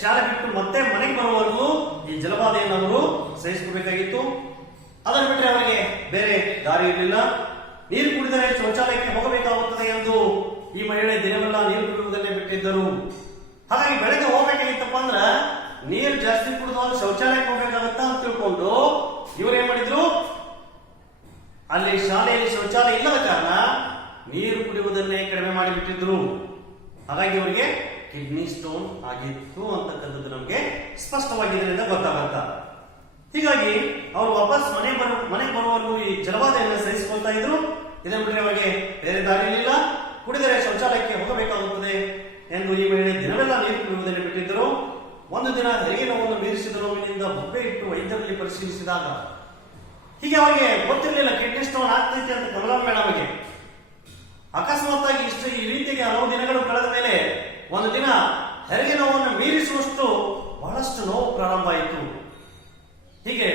ಶಾಲೆ ಬಿಟ್ಟು ಮತ್ತೆ ಮನೆಗೆ ಬರುವವರೆಗೂ ಈ ಜಲಪಾತೆಯನ್ನು ಅವರು ಸಹಿಸಿಕೊಳ್ಬೇಕಾಗಿತ್ತು ಅದನ್ನು ಬಿಟ್ಟರೆ ಅವರಿಗೆ ಬೇರೆ ದಾರಿ ಇರಲಿಲ್ಲ. ನೀರು ಕುಡಿದರೆ ಶೌಚಾಲಯಕ್ಕೆ ಹೋಗಬೇಕಾಗುತ್ತದೆ ಎಂದು ಈ ಮಹಿಳೆ ದಿನವೆಲ್ಲ ನೀರು ಕುಡಿಯುವುದನ್ನೇ ಬಿಟ್ಟಿದ್ದರು. ಹಾಗಾಗಿ ಬೆಳಗ್ಗೆ ಹೋಗ್ಬೇಕಾಗಿತ್ತಪ್ಪ ಅಂದ್ರೆ ನೀರು ಜಾಸ್ತಿ ಕುಡಿದು ಅವ್ರು ಶೌಚಾಲಯಕ್ಕೆ ಹೋಗ್ಬೇಕಾಗತ್ತ ಅಂತ ತಿಳ್ಕೊಂಡು ಏನ್ ಮಾಡಿದ್ರು? ಅಲ್ಲಿ ಶಾಲೆಯಲ್ಲಿ ಶೌಚಾಲಯ ಇಲ್ಲದ ಕಾರಣ ನೀರು ಕುಡಿಯುವುದನ್ನೇ ಕಡಿಮೆ ಮಾಡಿಬಿಟ್ಟಿದ್ರು. ಹಾಗಾಗಿ ಅವರಿಗೆ ಕಿಡ್ನಿ ಸ್ಟೋನ್ ಆಗಿತ್ತು ಅಂತಕ್ಕಂಥದ್ದು ನಮಗೆ ಸ್ಪಷ್ಟವಾಗಿದ್ದರಿಂದ ಗೊತ್ತಾಗತ್ತ. ಹೀಗಾಗಿ ಅವರು ವಾಪಸ್ ಮನೆ ಬರ, ಮನೆ ಬರುವವರೆಗೂ ಈ ಜಲವಾದಿಯನ್ನು ಸಹಿಸಿಕೊಳ್ತಾ ಇದ್ರು. ಇದನ್ನು ಬಿಟ್ಟರೆ ಅವರಿಗೆ ಬೇರೆ ದಾರಿ ಇರಲಿಲ್ಲ ಕುಡಿದರೆ ಶೌಚಾಲಯಕ್ಕೆ ಹೋಗಬೇಕಾಗುತ್ತದೆ ಎಂದು ಈ ವೇಳೆ ದಿನವೆಲ್ಲ ನೀರು ಕುಡಿಯುವುದನ್ನು ಬಿಟ್ಟಿದ್ದರು. ಒಂದು ದಿನ ಹೆರಿಗೆ ನೋವನ್ನು ಮೀರಿಸಿದ ನೋವಿನಿಂದ ಬೊಬ್ಬೆ ಇಟ್ಟು ವೈದ್ಯರಲ್ಲಿ ಪರಿಶೀಲಿಸಿದಾಗ, ಹೀಗೆ ಅವರಿಗೆ ಗೊತ್ತಿರಲಿಲ್ಲ ಕಿಡ್ನಿ ಸ್ಟೋನ್ ಆಗ್ತೈತೆ ಅಂತ ಕಮಲಾ ಮೇಡಮ್ಗೆ. ಅಕಸ್ಮಾತ್ ಆಗಿ ಇಷ್ಟು ಈ ರೀತಿಗೆ ಹಲವು ದಿನಗಳು ಒಂದು ದಿನ ಹೆರಿಗೆ ನೋವನ್ನು ಮೀರಿಸುವಷ್ಟು ಬಹಳಷ್ಟು ನೋವು ಪ್ರಾರಂಭ ಆಯಿತು. ಹೀಗೆ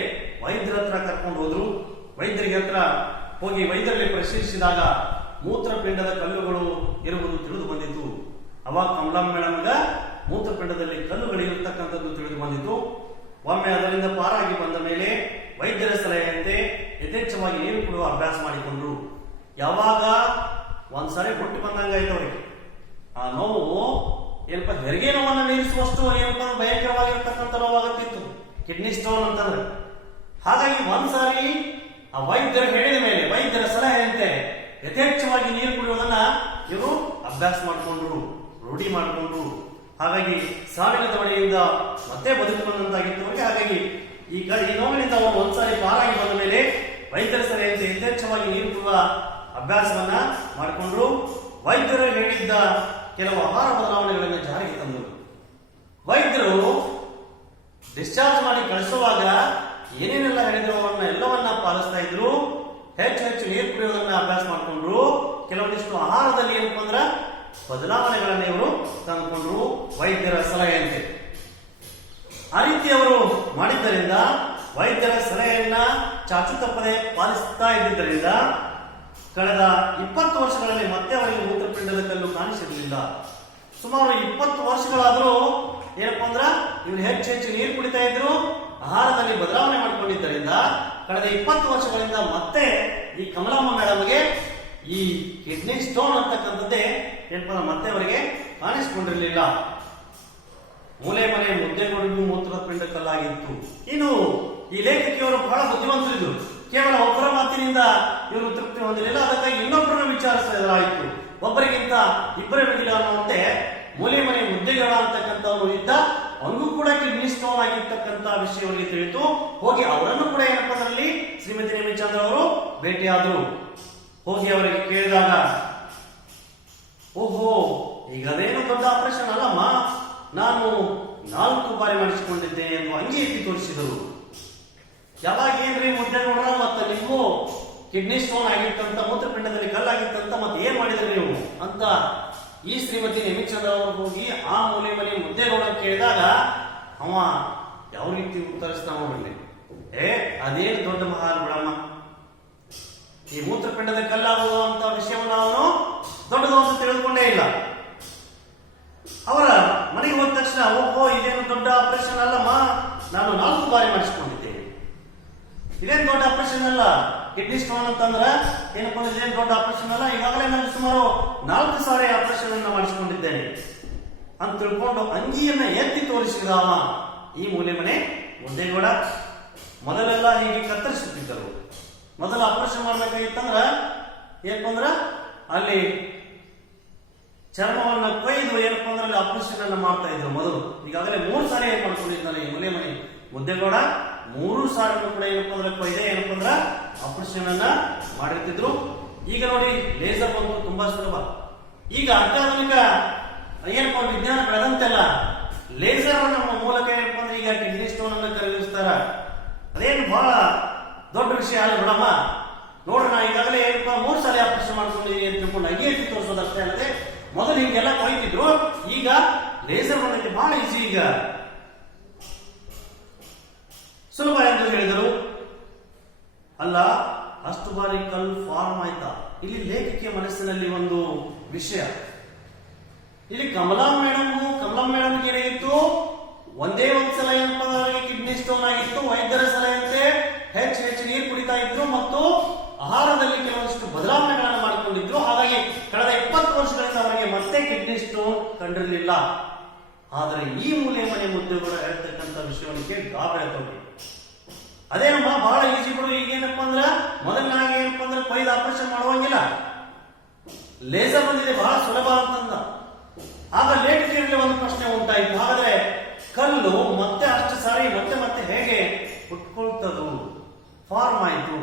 ವೈದ್ಯರ ಹತ್ರ ಕರ್ಕೊಂಡು ಹೋದ್ರು. ವೈದ್ಯರಿಗೆ ಹತ್ರ ಹೋಗಿ ವೈದ್ಯರಲ್ಲಿ ಪರಿಶೀಲಿಸಿದಾಗ ಮೂತ್ರಪಿಂಡದ ಕಲ್ಲುಗಳು ಇರುವುದು ತಿಳಿದು ಬಂದಿತ್ತು. ಅವಾಗ ಕಮಲಾ ಮೇಡಮ್ಗ ಮೂತ್ರಪಿಂಡದಲ್ಲಿ ಕಲ್ಲುಗಳು ಇರತಕ್ಕಂಥದ್ದು ತಿಳಿದು ಬಂದಿತ್ತು. ಒಮ್ಮೆ ಅದರಿಂದ ಪಾರಾಗಿ ಬಂದ ಮೇಲೆ ವೈದ್ಯರ ಸಲಹೆಯಂತೆ ಯಥೇಚ್ಛವಾಗಿ ನೀರು ಕೊಡುವ ಅಭ್ಯಾಸ ಮಾಡಿಕೊಂಡ್ರು. ಯಾವಾಗ ಒಂದ್ಸಾರಿ ಹುಟ್ಟು ಬಂದಂಗಾಯ್ತು ಅವರಿಗೆ. ಆ ನೋವು ಏನಪ್ಪ, ಹೆರಿಗೆ ನೋವನ್ನು ಮೀರಿಸುವಷ್ಟು ಏನಪ್ಪ, ಭಯಂಕರವಾಗಿರ್ತಕ್ಕಂಥ ನೋವಾಗುತ್ತಿತ್ತು. ಕಿಡ್ನಿ ಸ್ಟೋನ್ ಅಂತಂದ್ರೆ. ಹಾಗಾಗಿ ಒಂದ್ಸಾರಿ ಆ ವೈದ್ಯರು ಹೇಳಿದ ಮೇಲೆ, ವೈದ್ಯರ ಸಲಹೆಯಂತೆ ಯಥೇಚ್ಛವಾಗಿ ನೀರು ಕುಡಿಯೋದನ್ನ ಇವರು ಅಭ್ಯಾಸ ಮಾಡಿಕೊಂಡ್ರು, ರೂಢಿ ಮಾಡಿಕೊಂಡ್ರು. ಹಾಗಾಗಿ ಸಾವಿನ ದವಡೆಯಿಂದ ಮತ್ತೆ ಬದುಕು ಬಂದಂತಾಗಿತ್ತು ಹಾಗಾಗಿ ಈಗ ಈ ನೋವಿನಿಂದ ಅವರು ಒಂದ್ಸಾರಿ ಪಾರಾಗಿ ಬಂದ ಮೇಲೆ ವೈದ್ಯರ ಸಲಹೆಯಂತೆ ಯಥೇಚ್ಛವಾಗಿ ನೀರು ಕುಡಿಯುವ ಅಭ್ಯಾಸವನ್ನ ಮಾಡಿಕೊಂಡ್ರು. ವೈದ್ಯರು ಹೇಳಿದ್ದ ಕೆಲವು ಆಹಾರ ಬದಲಾವಣೆಗಳನ್ನು ಜಾರಿಗೆ ತಂದರು. ವೈದ್ಯರು ಡಿಸ್ಚಾರ್ಜ್ ಮಾಡಿ ಕಳಿಸುವಾಗ ಏನೇನೆಲ್ಲ ಹೇಳಿದ್ರು ಅವನ್ನ ಎಲ್ಲವನ್ನ ಪಾಲಿಸ್ತಾ ಇದ್ರು, ಹೆಚ್ಚು ಹೆಚ್ಚು ನೀರು ಕುಡಿಯೋದನ್ನ ಅಭ್ಯಾಸ ಮಾಡಿಕೊಂಡ್ರು. ಕೆಲವೊಂದಿಷ್ಟು ಆಹಾರದಲ್ಲಿ ಏನಪ್ಪ ಅಂದ್ರ ಬದಲಾವಣೆಗಳನ್ನ ಇವರು ತಂದುಕೊಂಡ್ರು ವೈದ್ಯರ ಸಲಹೆಯಂತೆ. ಆ ರೀತಿ ಅವರು ಮಾಡಿದ್ದರಿಂದ ವೈದ್ಯರ ಸಲಹೆಯನ್ನ ಚಾಚು ತಪ್ಪದೆ ಪಾಲಿಸ್ತಾ ಇದ್ದಿದ್ದರಿಂದ ಕಳೆದ ಇಪ್ಪತ್ತು ವರ್ಷಗಳಲ್ಲಿ ಮತ್ತೆ ಅವರಿಗೆ ಮೂತ್ರಪಿಂಡದ ಕಲ್ಲು ಕಾಣಿಸಿರಲಿಲ್ಲ. ಸುಮಾರು ಇಪ್ಪತ್ತು ವರ್ಷಗಳಾದರೂ ಏನಪ್ಪಾ ಅಂದ್ರ ಇವ್ರು ಹೆಚ್ಚು ಹೆಚ್ಚು ನೀರು ಕುಡಿತಾ ಇದ್ರು, ಆಹಾರದಲ್ಲಿ ಬದಲಾವಣೆ ಮಾಡಿಕೊಂಡಿದ್ದರಿಂದ ಕಳೆದ ಇಪ್ಪತ್ತು ವರ್ಷಗಳಿಂದ ಮತ್ತೆ ಈ ಕಮಲಮ್ಮ ಮೇಡಮ್ಗೆ ಈ ಕಿಡ್ನಿ ಸ್ಟೋನ್ ಅಂತಕ್ಕಂಥದ್ದೇ ಏನಪ್ಪ ಮತ್ತೆ ಅವರಿಗೆ ಕಾಣಿಸಿಕೊಂಡಿರಲಿಲ್ಲ. ಮೂಲೆ ಮನೆ ಮುದ್ದೆಗಳಿಗೂ ಮೂತ್ರ ಪಿಂಡ ಕಲ್ಲಾಗಿತ್ತು. ಇನ್ನು ಈ ಲೇಖಕಿಯವರು ಬಹಳ ಬುದ್ಧಿವಂತರಿದ್ರು. ಕೇವಲ ಒಬ್ಬರ ಮಾತಿನಿಂದ ಇವರು ತೃಪ್ತಿ ಹೊಂದಿರಲಿಲ್ಲ ಅದಕ್ಕಾಗಿ ಇನ್ನೊಬ್ಬರನ್ನು ವಿಚಾರಿಸಲಾಯಿತು ಒಬ್ಬರಿಗಿಂತ ಇಬ್ಬರೇ ಬಿಡಿಲ್ಲ ಅನ್ನುವಂತೆ ಮೂಲೆ ಮನೆ ಮುದ್ದೆಗಳ ಅಂತಕ್ಕಂಥವ್ರು ಇದ್ದ ಅವನಿಗೂ ಕೂಡ ಕಿಡ್ನಿಸ್ಟೋನ್ ಆಗಿರ್ತಕ್ಕಂಥ ವಿಷಯ ಅವರಿಗೆ ತಿಳಿಯಿತು ಹೋಗಿ ಅವರನ್ನು ಕೂಡ ಏನಪ್ಪ ಅದರಲ್ಲಿ ಶ್ರೀಮತಿ ನೇಮಿಚಂದ್ರ ಅವರು ಭೇಟಿಯಾದರು. ಹೋಗಿ ಅವರಿಗೆ ಕೇಳಿದಾಗ, ಓಹೋ, ಈಗ ಅದೇನು ದೊಡ್ಡ ಆಪರೇಷನ್ ಅಲ್ಲಮ್ಮ. ನಾನು ನಾಲ್ಕು ಬಾರಿ ಮಾಡಿಸಿಕೊಂಡಿದ್ದೆ ಎಂದು ಅಂಗಿ ಎತ್ತಿ ತೋರಿಸಿದರು. ಯಾವಾಗ ಏನ್ರಿ ಮುದ್ದೆ ನೋಡ್ರ ಮತ್ತೆ ನೀವು ಕಿಡ್ನಿ ಸ್ಟೋನ್ ಆಗಿತ್ತಂತ ಮೂತ್ರಪಿಂಡದಲ್ಲಿ ಕಲ್ಲಾಗಿತ್ತಂತ ಮತ್ತೆ ಏನ್ ಮಾಡಿದ್ರಿ ನೀವು ಅಂತ ಈ ಶ್ರೀಮತಿ ನೇಮಿಚಂದ್ರ ಅವರು ಹೋಗಿ ಆ ಮೂಲೆ ಮನೆ ಮುದ್ದೆ ನೋಡಕ್ ಕೇಳಿದಾಗ, ಅವ ಯಾವ ರೀತಿ ಉತ್ತರಿಸ್ತಾವ ನೋಡ್ರಿ? ಏ, ಅದೇನು ದೊಡ್ಡ ಮಹಾನ್ ಬಿಡಮ್ಮ ಈ ಮೂತ್ರಪಿಂಡದ ಕಲ್ಲಾಗುವ ಅಂತ ವಿಷಯವನ್ನು ಅವನು ದೊಡ್ಡದು ಅಂತ ತಿಳಿದುಕೊಂಡೇ ಇಲ್ಲ. ಅವರ ಮನೆಗೆ ಹೋದ ತಕ್ಷಣ, ಓಹೋ, ಇದೇನು ದೊಡ್ಡ ಆಪರೇಷನ್ ಅಲ್ಲಮ್ಮ? ನಾನು ನಾಲ್ಕು ಬಾರಿ ಮಾಡಿಸಿಕೊಂಡಿದ್ದೇನೆ ಇದೇನು ದೊಡ್ಡ ಆಪರೇಷನ್ ಅಲ್ಲ? ಕಿಡ್ನಿ ಸ್ಟೋನ್ ಅಂತಂದ್ರೆ ಏನಪ್ಪ ಇದೇನು ದೊಡ್ಡ ಆಪರೇಷನ್ ಅಲ್ಲ? ಈಗಾಗಲೇ ನಾನು ಸುಮಾರು ನಾಲ್ಕು ಸಾರಿ ಆಪರೇಷನ್ ಅನ್ನ ಮಾಡಿಸಿಕೊಂಡಿದ್ದೇನೆ. ಅಂತ ತಿಳ್ಕೊಂಡು ಅಂಗಿಯನ್ನ ಎತ್ತಿ ತೋರಿಸಿದ ಈ ಮೂಲೆ ಮನೆ ಮುದ್ದೇಗೌಡ ಮೊದಲೆಲ್ಲ ಹೀಗೆ ಕತ್ತರಿಸುತ್ತಿದ್ದರು. ಮೊದಲ ಆಪರೇಷನ್ ಮಾಡ್ಬೇಕಾಗಿತ್ತಂದ್ರ ಏನಪ್ಪ ಅಂದ್ರ ಅಲ್ಲಿ ಚರ್ಮವನ್ನ ಕೊಯ್ದು ಏನಪ್ಪ ಅಂದ್ರೆ ಅಲ್ಲಿ ಆಪರೇಷನ್ ಅನ್ನ ಮಾಡ್ತಾ ಇದ್ರು ಮೊದಲು. ಈಗಾಗಲೇ ಮೂರು ಸಾರಿ ಏನ್ ಮಾಡ್ಕೊಂಡಿದ್ದಾನೆ ಈ ಮೂಲೆ ಮನೆ ಮುದ್ದೆಗೌಡ ಮೂರು ಸಾವಿರ ಕೂಡ ಏನಪ್ಪ ಅಂದ್ರೆ ಇದೆ ಏನಪ್ಪ ಅಂದ್ರೆ ಆಪರೇಷನ್ ಅನ್ನ ಮಾಡಿರ್ತಿದ್ರು. ಈಗ ನೋಡಿ ಲೇಸರ್ ಬಂತು, ತುಂಬಾ ಸುಲಭ. ಈಗ ಅತ್ಯಾಧುನಿಕ ಏನಪ್ಪ ವಿಜ್ಞಾನ ಬೆಳೆದಂತೆಲ್ಲ ಲೇಸರ್ ನಮ್ಮ ಮೂಲಕ ಏನಪ್ಪ ಅಂದ್ರೆ ಈಗ ಕಿಡ್ನಿ ಸ್ಟೋನ್ ಅನ್ನ ಕರಗಿಸ್ತಾರ ಅದೇನು ಬಹಳ ದೊಡ್ಡ ವಿಷಯ ಅಲ್ಲ ಬಿಡಮ್ಮ. ನೋಡೋಣ ಈಗಾಗಲೇ ಏನಪ್ಪ ಮೂರು ಸಲ ಆಪರೇಷನ್ ಮಾಡ್ಕೊಂಡಿದ್ದೀನಿ ಅಂತ ತಿಳ್ಕೊಂಡು ಅಗಿ ಎತ್ತಿ ತೋರಿಸೋದಷ್ಟೇ ಅಲ್ಲದೆ, ಮೊದಲು ಹಿಂಗೆಲ್ಲ ಕೊಯ್ತಿದ್ರು. ಈಗ ಲೇಸರ್ ಬಂದಕ್ಕೆ ಬಹಳ ಈಸಿ ಈಗ. ಸುಲಭ ಎಂದು ಹೇಳಿದರು. ಅಲ್ಲ, ಅಷ್ಟು ಬಾರಿ ಕಲ್ ಫಾರ್ಮ್ ಆಯ್ತಾ? ಇಲ್ಲಿ ಲೇಖಕಿಯ ಮನಸ್ಸಿನಲ್ಲಿ ಒಂದು ವಿಷಯ. ಇಲ್ಲಿ ಕಮಲಾ ಮೇಡಮ್ ಕಮಲಾ ಮೇಡಮ್ ಏನಾಗಿತ್ತು? ಒಂದೇ ಒಂದ್ ಸಲ ಅವರಿಗೆ ಕಿಡ್ನಿ ಸ್ಟೋನ್ ಆಗಿತ್ತು, ವೈದ್ಯರ ಸಲಹೆಯಂತೆ ಹೆಚ್ಚು ಹೆಚ್ಚು ನೀರು ಕುಡಿತಾ ಇದ್ರು ಮತ್ತು ಆಹಾರದಲ್ಲಿ ಕೆಲವೊಂದಿಷ್ಟು ಬದಲಾವಣೆಗಳನ್ನು ಮಾಡಿಕೊಂಡಿದ್ರು. ಹಾಗಾಗಿ ಕಳೆದ ಇಪ್ಪತ್ತು ವರ್ಷಗಳಿಂದ ಅವರಿಗೆ ಮತ್ತೆ ಕಿಡ್ನಿ ಸ್ಟೋನ್ ಕಂಡಿರಲಿಲ್ಲ. ಆದರೆ ಈ ಮೂಲೆ ಮನೆ ಮುದ್ದೆಗಳು ಹೇಳ್ತಕ್ಕಂಥ ವಿಷಯವನ್ನು ಕೇಳಿ ಗಾಬರಿ ಆಗ್ತವ್ರಿ ಅದೇನಮ್ಮ ಬಹಳ ಈಜಿ ಬಿಡು, ಈಗ ಏನಪ್ಪ ಅಂದ್ರ ಮೊದಲನಾಗಿ ಏನಪ್ಪ ಅಂದ್ರೆ ಕೊಯ್ದು ಆಪರೇಷನ್ ಮಾಡುವಂಗಿಲ್ಲ. ಲೇಸರ್ ಬಂದಿದೆ, ಬಹಳ ಸುಲಭ ಅಂತಂದ. ಆಗ ಲೇಟ್ ಇರಲಿ ಒಂದು ಪ್ರಶ್ನೆ ಉಂಟಾಯಿತು. ಹಾಗಾದ್ರೆ ಕಲ್ಲು ಮತ್ತೆ ಅಷ್ಟು ಸಾರಿ, ಮತ್ತೆ ಮತ್ತೆ ಹೇಗೆ ಹುಟ್ಕೊಳ್ತದು ಫಾರ್ಮ್ ಆಯ್ತು.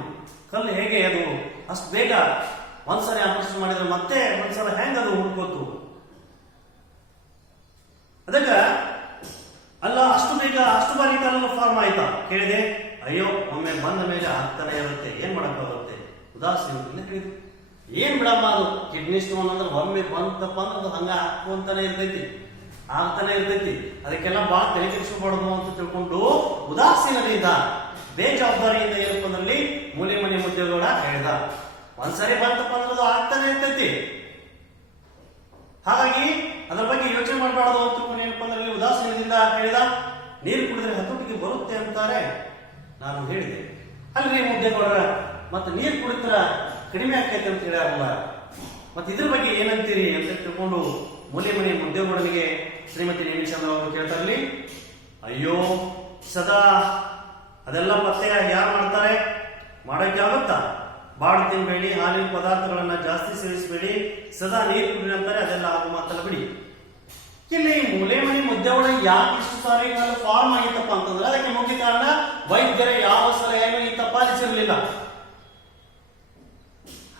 ಕಲ್ಲು ಹೇಗೆ ಅದು? ಅಷ್ಟು ಬೇಗ ಒಂದ್ಸರಿ ಆಪರೇಷನ್ ಮಾಡಿದ್ರೆ ಮತ್ತೆ ಒಂದ್ಸಲ ಹೆಂಗದು ಅದು ಹುಟ್ಕೋತು ಅದಕ್ಕ ಅಲ್ಲ ಅಷ್ಟು ಬಾರಿ ಕಲ್ಲು ಫಾರ್ಮ್ ಆಯ್ತಾ? ಕೇಳಿದೆ. ಅಯ್ಯೋ, ಒಮ್ಮೆ ಬಂದ ಮೇಲೆ ಆಗ್ತಾನೆ ಇರುತ್ತೆ. ಏನ್ ಮಾಡಕ್ಕಾಗುತ್ತೆ ಉದಾಸೀನ ಏನ್ ಬಿಡಮ್ಮ ಅದು? ಕಿಡ್ನಿ ಸ್ಟೋನ್ ಅಂದ್ರೆ ಒಮ್ಮೆ ಬಂತಪ್ಪ ಅಂದ್ರೆ ಅದು ಹಂಗ ಹಾಕೊಂತಾನೆ ಇರ್ತೈತಿ. ಆಗ್ತಾನೆ ಇರ್ತೈತಿ. ಅದಕ್ಕೆಲ್ಲ ಬಹಳ ತಲೆ ಕೆಡಿಸ್ಕೊಬಾರ್ದು ಅಂತ ತಿಳ್ಕೊಂಡು ಉದಾಸೀನದಿಂದ ಬೇಜವಾಬ್ದಾರಿಯಿಂದ ಏನಪ್ಪ ಅಂದ್ರಲ್ಲಿ ಮೂಲೆ ಮನೆ ಮುದ್ದೆಗೌಡ ಹೇಳ್ದ. ಒಂದ್ಸರಿ ಬಂತಪ್ಪ ಅಂದ್ರೆ ಅದು ಆಗ್ತಾನೆ ಇರ್ತೈತಿ. ಹಾಗಾಗಿ ಅದರ ಬಗ್ಗೆ ಯೋಚನೆ ಮಾಡಬಾರ್ದು ಅಂತ ಏನಪ್ಪ ಅಂದ್ರೆ ಉದಾಸೀನದಿಂದ ಹೇಳಿದ. ನೀರು ಕುಡಿದ್ರೆ ಹತೋಟಿಗೆ ಬರುತ್ತೆ ಅಂತಾರೆ. ನಾನು ಹೇಳಿದೆ. ಅಲ್ರಿ ಮುದ್ದೆಗೌಡರ ಮತ್ತೆ ನೀರು ಕುಡಿತರ ಕಡಿಮೆ ಆಕೈತೆ ಅಂತ ಹೇಳಲ್ಲ ಮತ್ತೆ ಇದ್ರ ಬಗ್ಗೆ ಏನಂತೀರಿ ಅಂತ ತಿಳ್ಕೊಂಡು ಮೂಲೆ ಮನೆ ಮುದ್ದೆಗೌಡನಿಗೆ ಶ್ರೀಮತಿ ನೇಮಿಚಂದ್ರ ಅವರು ಕೇಳ್ತಾರಲ್ಲಿ, ಅಯ್ಯೋ, ಸದಾ ಅದೆಲ್ಲ ಪತ್ತೆ ಯಾರು ಮಾಡ್ತಾರೆ? ಮಾಡೋಕೆ ಆಗುತ್ತಾ? ಬಾಡು ತಿನ್ಬೇಡಿ, ಹಾಲಿನ ಪದಾರ್ಥಗಳನ್ನ ಜಾಸ್ತಿ ಸೇವಿಸಬೇಡಿ, ಸದಾ ನೀರು ಕುಡಿ ಅಂತಾರೆ, ಅದೆಲ್ಲ ಆಗು ಮಾತಲ್ಲ ಬಿಡಿ. ಇಲ್ಲಿ ಮೂಲೆ ಮನೆ ಮುದ್ದೆ ಒಳಗೆ ಯಾಕೆ ಇಷ್ಟು ಸಾರಿ ಫಾರ್ಮ್ ಆಗಿತ್ತಪ್ಪ ಅಂತಂದ್ರೆ ಅದಕ್ಕೆ ಮುಖ್ಯ ಕಾರಣ ವೈದ್ಯರ ಯಾವ ಸಲಹೆಯನ್ನು ಈ ಪಾಲಿಸಿರ್ಲಿಲ್ಲ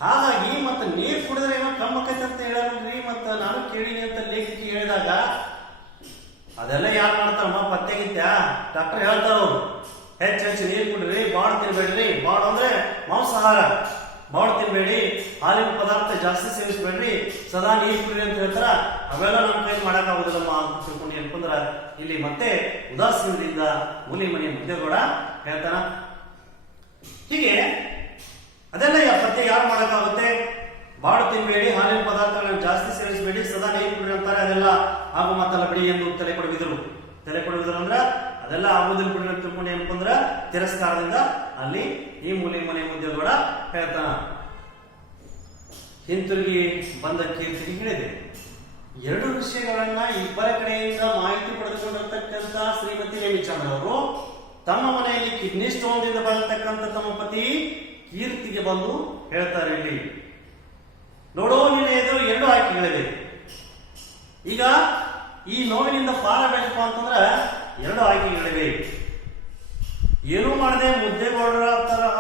ಹಾಗಾಗಿ ಮತ್ತೆ ನೀರು ಕುಡಿದ್ರೆ ಏನೋ ಕಮ್ಮಕೈತೆ ಅಂತ ಹೇಳಿ ಮತ್ತ ನಾನು ಕೇಳಿನಿ ಅಂತ ಲೇಖಕಿ ಹೇಳಿದಾಗ, ಅದೆಲ್ಲ ಯಾರು ಮಾಡ್ತಾರಮ್ಮ ಪತ್ತೆಗಿತ್ಯ? ಡಾಕ್ಟರ್ ಹೇಳ್ತಾರ ಅವ್ರು ಹೆಚ್ಚು ಹೆಚ್ಚು ನೀರು ಕುಡ್ರಿ ಬಾಡ್ ತಿನ್ಬೇಡ್ರಿ ಬಾಡ್ ಅಂದ್ರೆ ಮಾಂಸಾಹಾರ. ಬಾಡ್ ತಿನ್ಬೇಡಿ ಹಾಲಿನ ಪದಾರ್ಥ ಜಾಸ್ತಿ ಸೇವಿಸ್ಬೇಡ್ರಿ. ಸದಾ ನೀರು ಕುಡಿ ಅಂತ ಹೇಳ್ತಾರ. ಅವೆಲ್ಲ ನಮ್ಮ ಕೈ ಮಾಡಕ್ ಆಗುದಿಲ್ಲಮ್ಮ ಅಂತ ತಿಳ್ಕೊಂಡು ಏನಪ್ಪಂದ್ರ ಇಲ್ಲಿ ಮತ್ತೆ ಉದಾಸೀನದಿಂದ ಮೂಲಿ ಮನೆ ಮುದ್ದೆಗೌಡ ಹೇಳ್ತಾನ. ಹೀಗೆ ಅದೆಲ್ಲ ಪತ್ತೆ ಯಾರು ಮಾಡಕ್ಕಾಗುತ್ತೆ? ಬಾಳು ತಿನ್ಬೇಡಿ, ಹಾಲಿನ ಪದಾರ್ಥಗಳನ್ನು ಜಾಸ್ತಿ ಸೇವಿಸಬೇಡಿ, ಸದಾ ನೀರು ಕುಡಿ ಅಂತಾರೆ ಅದೆಲ್ಲ. ಹಾಗೂ ಮಾತಲ್ಲ ಬಿಡಿ, ಎಂದು ತಲೆ ಕೊಡಗಿದ್ರು. ತಲೆ ಕೊಡಗಿದ್ರು ಅಂದ್ರ ಅದೆಲ್ಲ ಆಗುದಿಲ್ಲ ಬಿಡ್ರಿ ತಿಳ್ಕೊಂಡು ಏನಪ್ಪ ತಿರಸ್ಕಾರದಿಂದ ಅಲ್ಲಿ ಈ ಮೂಲೆ ಮನೆ ಕೂಡ ಹೇಳ್ತಾನ. ಹಿಂತಿರುಗಿ ಬಂದ ಕೀರ್ತಿಗೆ ಹೇಳಿದೆ. ಎರಡು ವಿಷಯಗಳನ್ನ ಇಬ್ಬರ ಕಡೆಯಿಂದ ಮಾಹಿತಿ ಪಡೆದುಕೊಂಡಿರ್ತಕ್ಕಂಥ ಶ್ರೀಮತಿ ರೇಮಿಚಂದ್ರ ಅವರು ತಮ್ಮ ಮನೆಯಲ್ಲಿ ಕಿಡ್ನಿ ಸ್ಟೋನ್ ದಿಂದ ಬರತಕ್ಕಂಥ ತಮ್ಮ ಪತಿ ಕೀರ್ತಿಗೆ ಬಂದು ಹೇಳ್ತಾರೆ ಇಲ್ಲಿ. ನೋಡೋ ನಿನ್ನ ಎದುರು ಎರಡು ಆಯ್ಕೆಗಳಿವೆ ಈಗ ಈ ನೋವಿನಿಂದ ಪಾರಬೇಕಪ್ಪ ಅಂತಂದ್ರ ಎರಡು ಆಯ್ಕೆಗಳಿವೆ ಏನು ಮಾಡದೆ ಮುದ್ದೆಗೌಡರ ತರಹ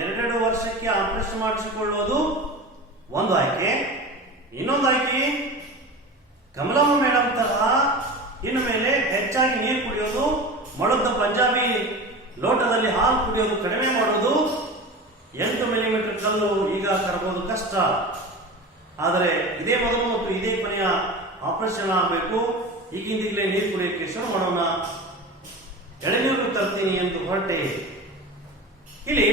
ಎರಡೆರಡು ವರ್ಷಕ್ಕೆ ಆಪರೇಷನ್ ಮಾಡಿಸಿಕೊಳ್ಳುವುದು ಒಂದು ಆಯ್ಕೆ. ಇನ್ನೊಂದು ಆಯ್ಕೆ ಕಮಲಮ್ಮ ಮೇಡಮ್ ತರಹ ಇನ್ನು ಮೇಲೆ ಹೆಚ್ಚಾಗಿ ನೀರು ಕುಡಿಯೋದು ಮಡದ ಪಂಜಾಬಿ ಲೋಟದಲ್ಲಿ ಹಾಲು ಕುಡಿಯೋದು ಕಡಿಮೆ ಮಾಡೋದು, ಎಂಟು ಮಿಲಿಮೀಟರ್ ಕಲ್ಲು ಈಗ ತರಬಹುದು ಕಷ್ಟ. ಆದರೆ ಇದೇ ಮೊದಲು ಮತ್ತು ಇದೇ ಕೊನೆಯ ಆಪರೇಷನ್ ಆಗಬೇಕು. ಈಗಿಂದೀಗಲೇ ನೀರು ಕುಡಿಯೋಕ್ಕೆ ಶುರು ಮಾಡೋಣ. ಎಳೆನೀರು ತರ್ತೀನಿ ಎಂದು ಹೊರಟೆ. ಇಲ್ಲಿ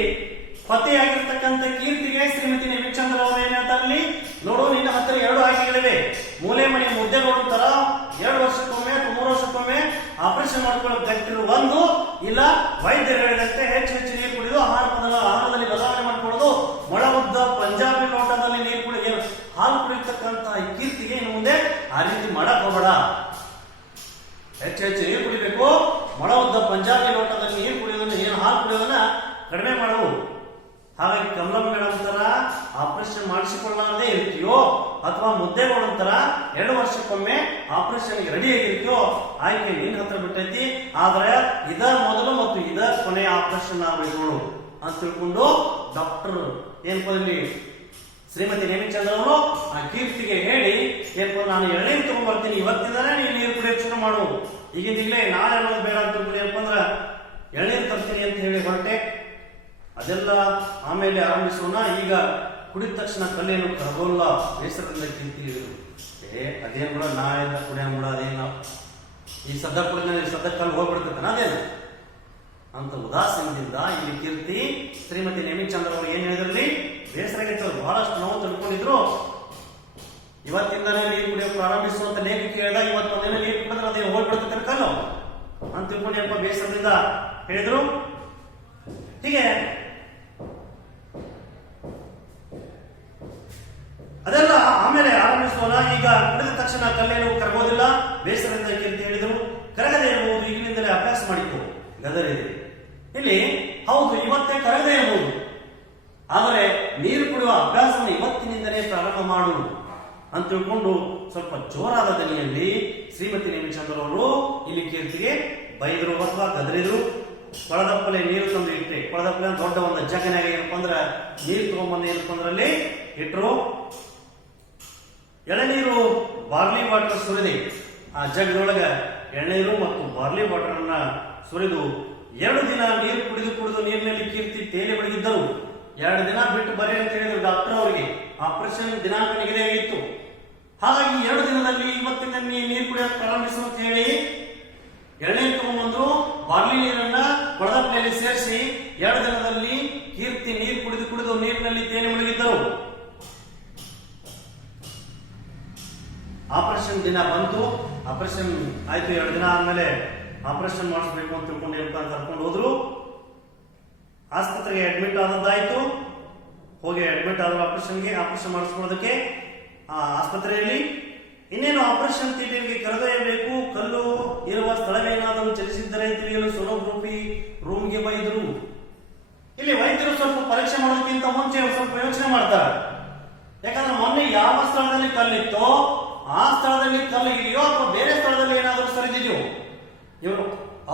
ಪತಿಯಾಗಿರ್ತಕ್ಕಂಥ ಕೀರ್ತಿಗೆ ಶ್ರೀಮತಿ ನಿಮಿಚಂದ್ರ ಅವರು ಏನಾದಲ್ಲಿ ನೋಡು, ನಿನ್ನ ಹತ್ರ ಎರಡು ಆಯ್ಕೆಗಳಿವೆ. ಮೂಲೆ ಮನೆ, ಮುದ್ದೆ ನೋಡುತ್ತಾರ ತರ ಎರಡು ವರ್ಷಕ್ಕೊಮ್ಮೆ ಅಥವಾ ಮೂರು ವರ್ಷಕ್ಕೊಮ್ಮೆ ಆಪರೇಷನ್ ಮಾಡ್ಕೊಳ್ಳೋ ಗಟ್ಟಿರು ಒಂದು ಇಲ್ಲ, ವೈದ್ಯರು ಹೇಳಿದಂತೆ ಹೆಚ್ಚು ಹೆಚ್ಚು ನೀರು ಕುಡಿದು ಆಹಾರ ಆಹಾರದಲ್ಲಿ ಬದಲಾವಣೆ ಮಾಡ್ಕೊಳ್ಳೋದು. ಮೊಳ ಉದ್ದ ಪಂಜಾಬಿ ನೋಟದಲ್ಲಿ ನೀರು ಕುಡಿ ಏನು ಹಾಲು ಕುಡಿಯತಕ್ಕಂತಹ ಕೀರ್ತಿಗೆ ಇನ್ನು ಮುಂದೆ ಆ ರೀತಿ ಮಾಡಕ್ ಹೋಗಬೇಡ. ಹೆಚ್ಚು ಹೆಚ್ಚು ಕುಡಿಬೇಕು? ಮೊಳ ಉದ್ದ ಪಂಜಾಬಿ ನೋಟದಲ್ಲಿ ನೀರು ಕುಡಿಯೋದನ್ನ, ಏನು ಹಾಲು ಕುಡಿಯೋದನ್ನ ಕಡಿಮೆ ಮಾಡಬಹುದು. ಹಾಗಾಗಿ ಕಮಲಂ ಮೇಡಮ್ ತರ ಆಪರೇಷನ್ ಮಾಡಿಸಿಕೊಳ್ಳಲಾರದೆ ಇರ್ತೀಯೋ ಅಥವಾ ಮುದ್ದೆ ತರ ಎರಡು ವರ್ಷಕ್ಕೊಮ್ಮೆ ಆಪರೇಷನ್ ರೆಡಿ ಆಗಿರ್ತೀಯೋ ಆಯ್ಕೆ ನಿನ್ ಹತ್ರ ಬಿಟ್ಟೈತಿ. ಆದ್ರೆ ಇದರ ಮೊದಲು ಮತ್ತು ಇದರ ಕೊನೆಯ ಆಪರೇಷನ್ ಆಗಬೇಕು ಅಂತ ತಿಳ್ಕೊಂಡು ಡಾಕ್ಟರ್ ಏನ್ ಇಲ್ಲಿ ಶ್ರೀಮತಿ ನೇಮಿಚಂದ್ರ ಅವರು ಆ ಕೀರ್ತಿಗೆ ಹೇಳಿ ಏನಪ್ಪ ನಾನು ಎಳ್ನೀರು ತಗೊಂಡ್ ಬರ್ತೀನಿ ಇವತ್ತಿಂದಾನೇ ನೀನು ನೀರು ಕುಡಿಯೋಕೆ ಶುರು ಮಾಡು. ಈಗಿಂದೀಗಲೇ ನಾಳೆ ಅನ್ನೋದು ಬೇಡ ಅಂತ ಏನಪ್ಪ ಅಂದ್ರೆ ಎಳ್ನೀರು ತರ್ತೀನಿ ಅಂತ ಹೇಳಿ ಹೊರಟೆ. ಅದೆಲ್ಲ ಆಮೇಲೆ ಆರಂಭಿಸೋಣ. ಈಗ ಕುಡಿದ ತಕ್ಷಣ ಕಲ್ಲೇನು ಕರಗೋಲ್ಲ. ಬೇಸರದಿಂದ ಕಿಂತಿದ್ರು ಏ ಅದೇನು ಕೂಡ ನಾ ಎಲ್ಲ ಕುಡಿಯೋ ಕೂಡ ಅದೇನ? ಈ ಸದ್ದ ಕುಡಿದ ಸದ್ದ ಕಲ್ಲು ಹೋಗ್ಬಿಡ್ತೈತೆ ಅದೇನು? ಅಂತ ಉದಾಸೀನದಿಂದ ಇಲ್ಲಿ ಕೀರ್ತಿ ಶ್ರೀಮತಿ ನೇಮಿಚಂದ್ರ ಅವರು ಏನು ಹೇಳಿದ್ರಲ್ಲಿ ಬೇಸರಗಿತ್ತು ಬಹಳಷ್ಟು ನೋವು ತಿಳ್ಕೊಂಡಿದ್ರು ಇವತ್ತಿಂದಲೇ ನೀರು ಕುಡಿಯೋಕೆ ಪ್ರಾರಂಭಿಸುವಂತ ಲೇಖಕ ಹೇಳಿದ ಇವತ್ತು ಒಂದಿನ ನೀರು ಕುಡಿದ್ರೆ ಅದೇ ಹೋಗ್ಬಿಡುತ್ತೆ ತಿಳ್ಕೊಂಡು ಅಂತ ತಿಳ್ಕೊಂಡು ಏನಪ್ಪ ಬೇಸರದಿಂದ ಹೇಳಿದ್ರು. ಹೀಗೆ. ಅದೆಲ್ಲ ಆಮೇಲೆ ಆರಂಭಿಸೋಣ ಈಗ ಕುಡಿದ ತಕ್ಷಣ ಕಲ್ಲೇನು ಕರಗೋದಿಲ್ಲ, ಬೇಸರದಿಂದ ಅಂತ ಹೇಳಿದರು. ಕರಗದೆ ಇರಬಹುದು ಈಗಿನಿಂದಲೇ ಅಭ್ಯಾಸ ಮಾಡಿಕೊ. ಗದರಿದೆ ಇಲ್ಲಿ ಹೌದು ಇವತ್ತೇ ಕರಗದೆ ಇರಬಹುದು ಆದರೆ ನೀರು ಕುಡಿಯುವ ಅಭ್ಯಾಸವನ್ನು ಮಾಡು ಅಂತ ತಿಳ್ಕೊಂಡು ಸ್ವಲ್ಪ ಜೋರಾದ ದನಿಯಲ್ಲಿ ಶ್ರೀಮತಿ ನೇಮಿಚಂದ್ರ ಅವರು ಇಲ್ಲಿ ಕೀರ್ತಿಗೆ ಬೈದರು ಅಥವಾ ಗದರಿದ್ರು. ಕೊಳದಪ್ಪಲೆ ನೀರು ತಂದು ಇಟ್ಟೆ. ಕೊಳದಪ್ಪಲೆ ದೊಡ್ಡ ಒಂದು ಜಗನಾಗ ಏನಪ್ಪ ಅಂದ್ರ ನೀರು ತಗೊಂಡ್ಬಂದ ಏನಪ್ಪ ಅಂದ್ರಲ್ಲಿ ಇಟ್ಟರು ಎಳನೀರು ಬಾರ್ಲಿ ವಾಟರ್ ಸುರಿದೆ. ಆ ಜಗದೊಳಗ ಎಳನೀರು ಮತ್ತು ಬಾರ್ಲಿ ವಾಟರ್ ಅನ್ನ ಸುರಿದು ಎರಡು ದಿನ ನೀರು ಕುಡಿದು ಕುಡಿದು ನೀರಿನಲ್ಲಿ ಕೀರ್ತಿ ತೇಲಿ ಬೆಳಗಿದ್ದರು ಎರಡು ದಿನ ಬಿಟ್ಟು ಬರೀ ಅಂತ ಹೇಳಿದ್ರು ಡಾಕ್ಟರ್ ಅವರಿಗೆ. ಆಪರೇಷನ್ ದಿನಾಂಕ ನಿಗದಿಯಾಗಿತ್ತು ಹಾಗಾಗಿ ಎರಡು ದಿನದಲ್ಲಿ ಇವತ್ತಿನ ನೀ ನೀರು ಕುಡಿಯೋಕೆ ಪ್ರಾರಂಭಿಸುವಂತ ಹೇಳಿ ಎಳ್ಳೆ ತಗೊಂಡ್ಬಂದ್ರು ಬಾರ್ಲಿ ನೀರನ್ನ ಮೇಲೆ ಸೇರಿಸಿ ಎರಡು ದಿನದಲ್ಲಿ ಕೀರ್ತಿ ನೀರು ಕುಡಿದು ಕುಡಿದು ನೀರಿನಲ್ಲಿ ತೇನೆ ಮುಳುಗಿದ್ದರು. ಆಪರೇಷನ್ ದಿನ ಬಂತು. ಆಪರೇಷನ್ ಆಯ್ತು ಎರಡು ದಿನ ಆದ್ಮೇಲೆ ಆಪರೇಷನ್ ಮಾಡಿಸ್ಬೇಕು ಅಂತ ತಿಳ್ಕೊಂಡು ಅಂತ ಕರ್ಕೊಂಡು ಹೋದ್ರು. ಆಸ್ಪತ್ರೆಗೆ ಅಡ್ಮಿಟ್ ಆದದ್ದಾಯ್ತು. ಹೋಗಿ ಅಡ್ಮಿಟ್ ಆದ್ರು ಆಪರೇಷನ್ಗೆ ಆಪರೇಷನ್ ಮಾಡಿಸ್ಕೊಳ್ಳೋದಕ್ಕೆ, ಆ ಆಸ್ಪತ್ರೆಯಲ್ಲಿ ಇನ್ನೇನು ಆಪರೇಷನ್ ಥಿಯೇಟರ್ಗೆ ಕರೆದೊಯ್ಯಬೇಕು ಕಲ್ಲು ಇರುವ ಸ್ಥಳವೇನಾದರೂ ಚಲಿಸಿದ್ದರೆ ತಿಳಿಯಲು ಸೋನೋಗ್ರಫಿ ರೂಮ್ಗೆ ಬೈದರು ಇಲ್ಲಿ ವೈದ್ಯರು ಸ್ವಲ್ಪ ಪರೀಕ್ಷೆ ಮಾಡೋದಕ್ಕಿಂತ ಮುಂಚೆ ಸ್ವಲ್ಪ ಯೋಚನೆ ಮಾಡ್ತಾರೆ. ಯಾಕಂದ್ರೆ ಮೊನ್ನೆ ಯಾವ ಸ್ಥಳದಲ್ಲಿ ಕಲ್ಲಿತ್ತೋ, ಆ ಸ್ಥಳದಲ್ಲಿ ಕಲ್ಲು ಇದೆಯೋ ಅಥವಾ ಬೇರೆ ಸ್ಥಳದಲ್ಲಿ ಏನಾದರೂ ಸರಿದಿದೆಯೋ, ಇವರು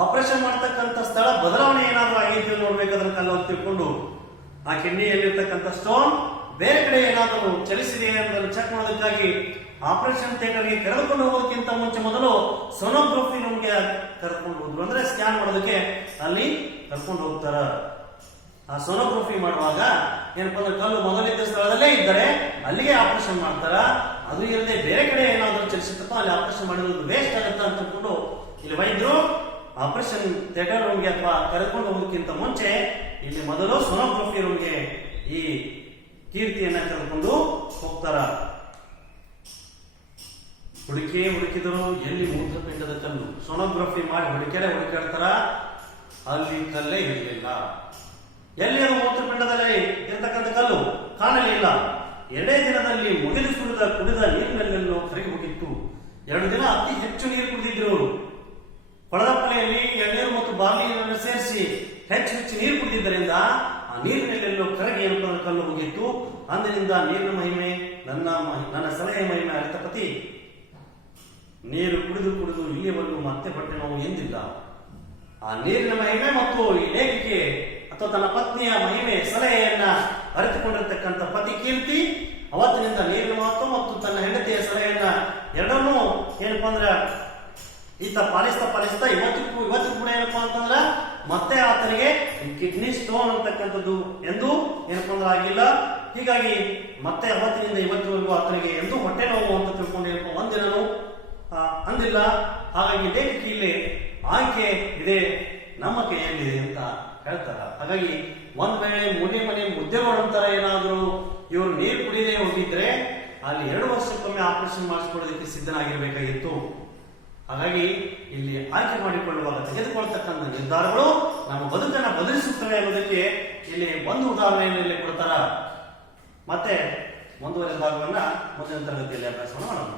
ಆಪರೇಷನ್ ಮಾಡ್ತಕ್ಕಂಥ ಸ್ಥಳ ಬದಲಾವಣೆ ಏನಾದರೂ ಆಗಿದೆಯೋ ನೋಡ್ಬೇಕಾದ್ರೆ ಕಲ್ಲು ಅಂತ ತಿಳ್ಕೊಂಡು ಆ ಕಿಡ್ನಿಯಲ್ಲಿರ್ತಕ್ಕಂಥ ಸ್ಟೋನ್ ಬೇರೆ ಕಡೆ ಏನಾದರೂ ಚಲಿಸಿದೆ ಅನ್ನೋದನ್ನು ಚೆಕ್ ಮಾಡೋದಕ್ಕಾಗಿ ಆಪರೇಷನ್ ಥಿಯೇಟರ್ಗೆ ಕರೆದುಕೊಂಡು ಹೋಗೋದಕ್ಕಿಂತ ಮುಂಚೆ ಮೊದಲು ಸೋನೋಗ್ರಫಿ ನಮಗೆ ಕರ್ಕೊಂಡು ಹೋದ್ರು. ಅಂದ್ರೆ ಸ್ಕ್ಯಾನ್ ಮಾಡೋದಕ್ಕೆ ಅಲ್ಲಿ ಕರ್ಕೊಂಡು ಹೋಗ್ತಾರ. ಆ ಸೋನೋಗ್ರಫಿ ಮಾಡುವಾಗ ಏನಪ್ಪ ಅಂದ್ರೆ ಕಲ್ಲು ಮೊದಲಿದ್ದ ಸ್ಥಳದಲ್ಲೇ ಇದ್ದರೆ ಅಲ್ಲಿಗೆ ಆಪರೇಷನ್ ಮಾಡ್ತಾರ? ಅದು ಇಲ್ಲದೆ ಬೇರೆ ಕಡೆ ಏನಾದರೂ ಚಲಿಸುತ್ತಪ್ಪ, ಅಲ್ಲಿ ಆಪರೇಷನ್ ಮಾಡಿರೋದು ವೇಸ್ಟ್ ಆಗುತ್ತಾ ಅಂತ ಇಲ್ಲಿ ವೈದ್ಯರು ಆಪರೇಷನ್ ಥಿಯೇಟರ್ ರೂಮ್ಗೆ ಅಥವಾ ಕರೆದುಕೊಂಡು ಹೋಗೋದಕ್ಕಿಂತ ಮುಂಚೆ, ಇಲ್ಲಿ ಮೊದಲು ಸೋನೋಗ್ರಫಿ ರೂಮ್ಗೆ ಈ ಕೀರ್ತಿಯನ್ನ ಕರೆದುಕೊಂಡು ಹೋಗ್ತಾರ. ಹುಡುಕಿ ಹುಡುಕಿದರು, ಎಲ್ಲಿ ಮೂತ್ರಪಿಂಡದ ಕಲ್ಲು? ಸೋನೋಗ್ರಫಿ ಮಾಡಿ ಹುಡುಕೆರೆ ಹುಡುಕಾಡ್ತಾರ ಅಲ್ಲಿ ಕಲ್ಲೇ ಇರಲಿಲ್ಲ. ಎಲ್ಲಿ ಅದು ಮೂತ್ರಪಿಂಡದಲ್ಲಿ ಇರ್ತಕ್ಕಂಥ ಕಲ್ಲು? ಕಾಣಲಿಲ್ಲ ಎರಡೇ ದಿನದಲ್ಲಿ ಮುಗಿದು ಸುರಿದ ಕುಡಿದ ನೀರಿನಲ್ಲೆಲ್ಲೋ ಕರಗಿ ಹೋಗಿತ್ತು. ಎರಡು ದಿನ ಅತಿ ಹೆಚ್ಚು ನೀರು ಕುಡಿದಿದ್ರು. ಹೆಚ್ಚು ಹೆಚ್ಚು ನೀರು ಕುಡಿದಿದ್ದರಿಂದ ಆ ನೀರಿನಲ್ಲೆಲ್ಲೋ ಕರಗಿ ಏನಪ್ಪ ಕಲ್ಲು ಹೋಗಿತ್ತು ಅಂದಿನಿಂದ ನೀರಿನ ಮಹಿಮೆ, ನನ್ನ ನನ್ನ ಸಲಹೆ ಮಹಿಮೆ ಅರ್ಥಪತಿ ಪತಿ, ನೀರು ಕುಡಿದು ಕುಡಿದು ಇಲ್ಲಿಯವರೆಗೂ ಮತ್ತೆ ಹೊಟ್ಟೆ ನೋವು ಎಂದಿಲ್ಲ. ಆ ನೀರಿನ ಮಹಿಮೆ ಮತ್ತು ಈ ಲೇಖಿಕೆ ಅಥವಾ ತನ್ನ ಪತ್ನಿಯ ಮಹಿಮೆ, ಸಲಹೆಯನ್ನ ಅರಿತುಕೊಂಡಿರ್ತಕ್ಕಂಥ ಪತಿ ಕೀರ್ತಿ, ಅವತ್ತಿನಿಂದ ನೀರಿನ ಮಾತು ಮತ್ತು ತನ್ನ ಹೆಂಡತಿಯ ಸಲಹೆಯನ್ನ ಎರಡನ್ನೂ ಏನಪ್ಪಾ ಅಂದ್ರೆ ಈತ ಪಾಲಿಸ್ತಾ ಪಾಲಿಸ್ತಾ ಇವತ್ತಿಗೂ ಇವತ್ತಿಗೂ ಕೂಡ ಏನಪ್ಪಾ ಅಂತಂದ್ರ ಮತ್ತೆ ಆತನಿಗೆ ಕಿಡ್ನಿ ಸ್ಟೋನ್ ಅಂತಕ್ಕಂಥದ್ದು ಎಂದು ಆಗಿಲ್ಲ. ಹೀಗಾಗಿ ಮತ್ತೆ ಅವತ್ತಿನಿಂದ ಇವತ್ತಿವರೆಗೂ ಆತನಿಗೆ ಎಂದು ಹೊಟ್ಟೆ ನೋವು ಅಂತ ತಿಳ್ಕೊಂಡು ಒಂದಿನೂ ಅಂದಿಲ್ಲ. ಹಾಗಾಗಿ ಲೇಖಕಿ ಇಲ್ಲಿ ಆಯ್ಕೆ ಇದೆ, ನಮ್ಮ ಕೈಯಲ್ಲಿದೆ ಅಂತ ಹೇಳ್ತಾರ. ಹಾಗಾಗಿ ಒಂದ್ ವೇಳೆ ಮುನಿ ಮನೆ ಮುದ್ದೆ ಮಾಡುವಂತರ ಏನಾದರೂ ಇವರು ನೀರು ಕುಡಿದೇ ಹೋಗಿದ್ರೆ, ಅಲ್ಲಿ ಎರಡು ವರ್ಷಕ್ಕೊಮ್ಮೆ ಆಪರೇಷನ್ ಮಾಡಿಸ್ಕೊಳ್ಳೋದಕ್ಕೆ ಸಿದ್ಧನಾಗಿರ್ಬೇಕಾಗಿತ್ತು. ಹಾಗಾಗಿ ಇಲ್ಲಿ ಆಯ್ಕೆ ಮಾಡಿಕೊಳ್ಳುವಾಗ ತೆಗೆದುಕೊಳ್ತಕ್ಕಂಥ ನಿರ್ಧಾರಗಳು ನಮ್ಮ ಬದುಕನ್ನು ಬದಲಿಸುತ್ತವೆ ಎಂಬುದಕ್ಕೆ ಇಲ್ಲಿ ಒಂದು ಉದಾಹರಣೆಯನ್ನು ಇಲ್ಲಿ ಕೊಡ್ತಾರ? ಮತ್ತೆ ಮುಂದುವರೆದ ಭಾಗವನ್ನ ಮುಂದಿನ ತರಗತಿಯಲ್ಲಿ ಅಭ್ಯಾಸವನ್ನು ಮಾಡೋಣ.